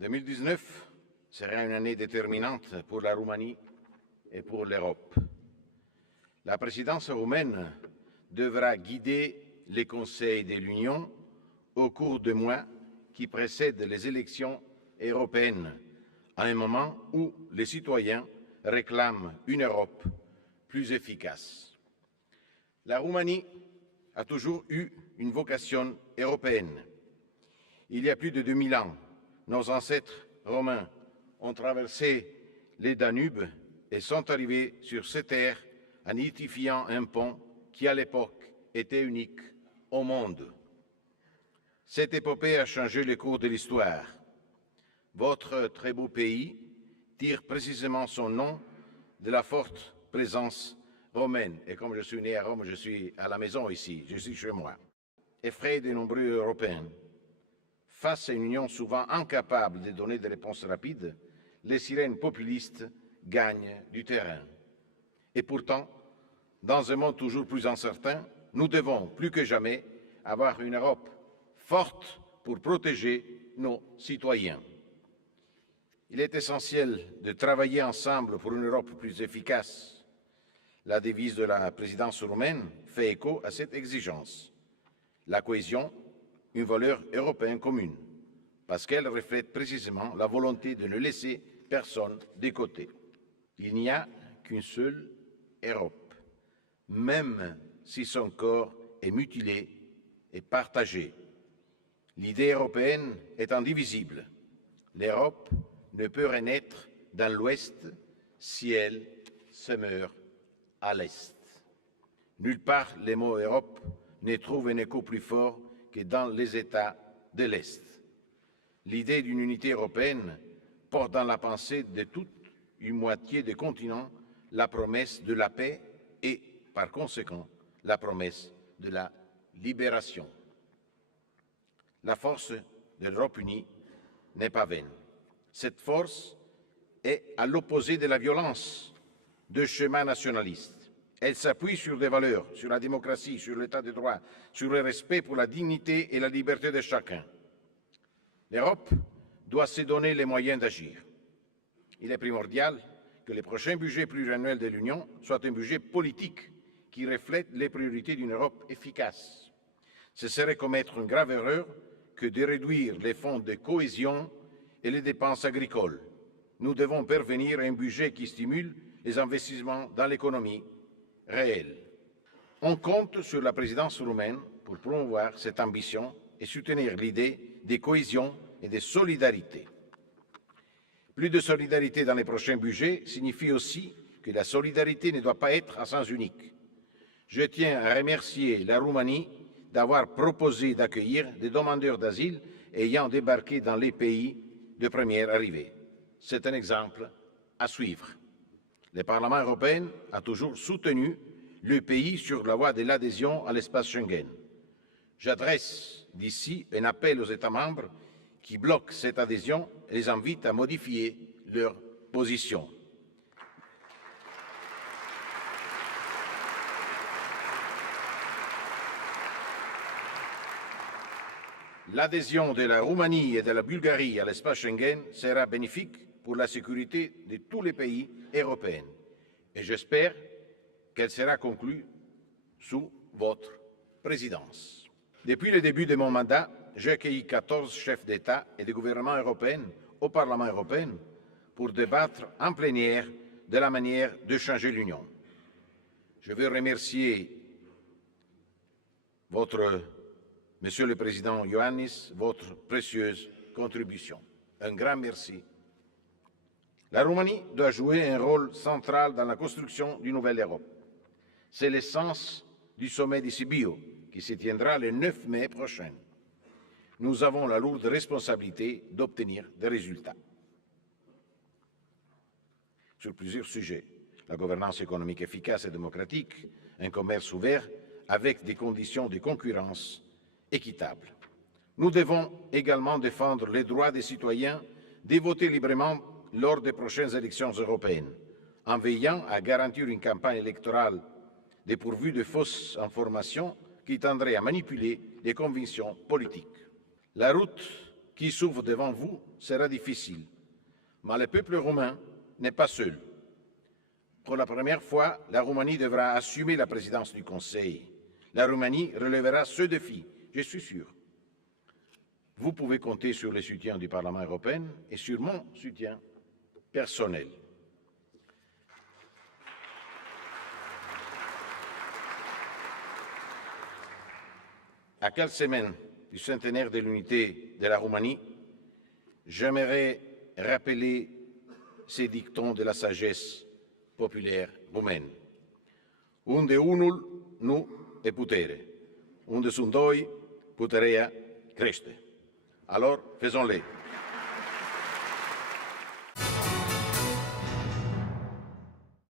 2019 sera une année déterminante pour la Roumanie et pour l'Europe. La présidence roumaine devra guider les conseils de l'Union au cours des mois qui précèdent les élections européennes, à un moment où les citoyens réclament une Europe plus efficace. La Roumanie a toujours eu une vocation européenne. Il y a plus de 2000 ans, nos ancêtres romains ont traversé les Danubes et sont arrivés sur ces terres en édifiant un pont qui, à l'époque, était unique au monde. Cette épopée a changé le cours de l'histoire. Votre très beau pays tire précisément son nom de la forte présence romaine. Et comme je suis né à Rome, je suis à la maison ici, je suis chez moi. Effrayé de nombreux Européens, face à une Union souvent incapable de donner des réponses rapides, les sirènes populistes gagnent du terrain. Et pourtant, dans un monde toujours plus incertain, nous devons plus que jamais avoir une Europe forte pour protéger nos citoyens. Il est essentiel de travailler ensemble pour une Europe plus efficace. La devise de la présidence roumaine fait écho à cette exigence. La cohésion, une valeur européenne commune, parce qu'elle reflète précisément la volonté de ne laisser personne de côté. Il n'y a qu'une seule Europe, même si son corps est mutilé et partagé. L'idée européenne est indivisible. L'Europe ne peut renaître dans l'Ouest si elle se meurt à l'Est. Nulle part les mots Europe ne trouvent un écho plus fort que dans les États de l'Est. L'idée d'une unité européenne porte dans la pensée de toute une moitié du continent la promesse de la paix et, par conséquent, la promesse de la libération. La force de l'Europe unie n'est pas vaine. Cette force est à l'opposé de la violence de schémas nationalistes. Elle s'appuie sur des valeurs, sur la démocratie, sur l'état de droit, sur le respect pour la dignité et la liberté de chacun. L'Europe doit se donner les moyens d'agir. Il est primordial que le prochain budget pluriannuel de l'Union soit un budget politique qui reflète les priorités d'une Europe efficace. Ce serait commettre une grave erreur que de réduire les fonds de cohésion et les dépenses agricoles. Nous devons parvenir à un budget qui stimule les investissements dans l'économie réelle. On compte sur la présidence roumaine pour promouvoir cette ambition et soutenir l'idée de cohésion et de solidarité. Plus de solidarité dans les prochains budgets signifie aussi que la solidarité ne doit pas être à sens unique. Je tiens à remercier la Roumanie d'avoir proposé d'accueillir des demandeurs d'asile ayant débarqué dans les pays de première arrivée. C'est un exemple à suivre. Le Parlement européen a toujours soutenu le pays sur la voie de l'adhésion à l'espace Schengen. J'adresse d'ici un appel aux États membres qui bloquent cette adhésion et les invite à modifier leur position. L'adhésion de la Roumanie et de la Bulgarie à l'espace Schengen sera bénéfique pour la sécurité de tous les pays européens. Et j'espère qu'elle sera conclue sous votre présidence. Depuis le début de mon mandat, j'ai accueilli 14 chefs d'État et de gouvernement européens au Parlement européen pour débattre en plénière de la manière de changer l'Union. Je veux remercier Monsieur le Président Iohannis, votre précieuse contribution. Un grand merci. La Roumanie doit jouer un rôle central dans la construction d'une nouvelle Europe. C'est l'essence du sommet de Sibiu, qui se tiendra le 9 mai prochain. Nous avons la lourde responsabilité d'obtenir des résultats. Sur plusieurs sujets, la gouvernance économique efficace et démocratique, un commerce ouvert avec des conditions de concurrence équitables. Nous devons également défendre les droits des citoyens de voter librement lors des prochaines élections européennes, en veillant à garantir une campagne électorale dépourvue de fausses informations qui tendraient à manipuler les convictions politiques. La route qui s'ouvre devant vous sera difficile, mais le peuple roumain n'est pas seul. Pour la première fois, la Roumanie devra assumer la présidence du Conseil. La Roumanie relèvera ce défi, je suis sûr. Vous pouvez compter sur le soutien du Parlement européen et sur mon soutien personnel. À quelques semaines du centenaire de l'unité de la Roumanie, j'aimerais rappeler ces dictons de la sagesse populaire roumaine. Unde unul nu e putere, unde sunt doi, puterea crește. Alors, faisons-les.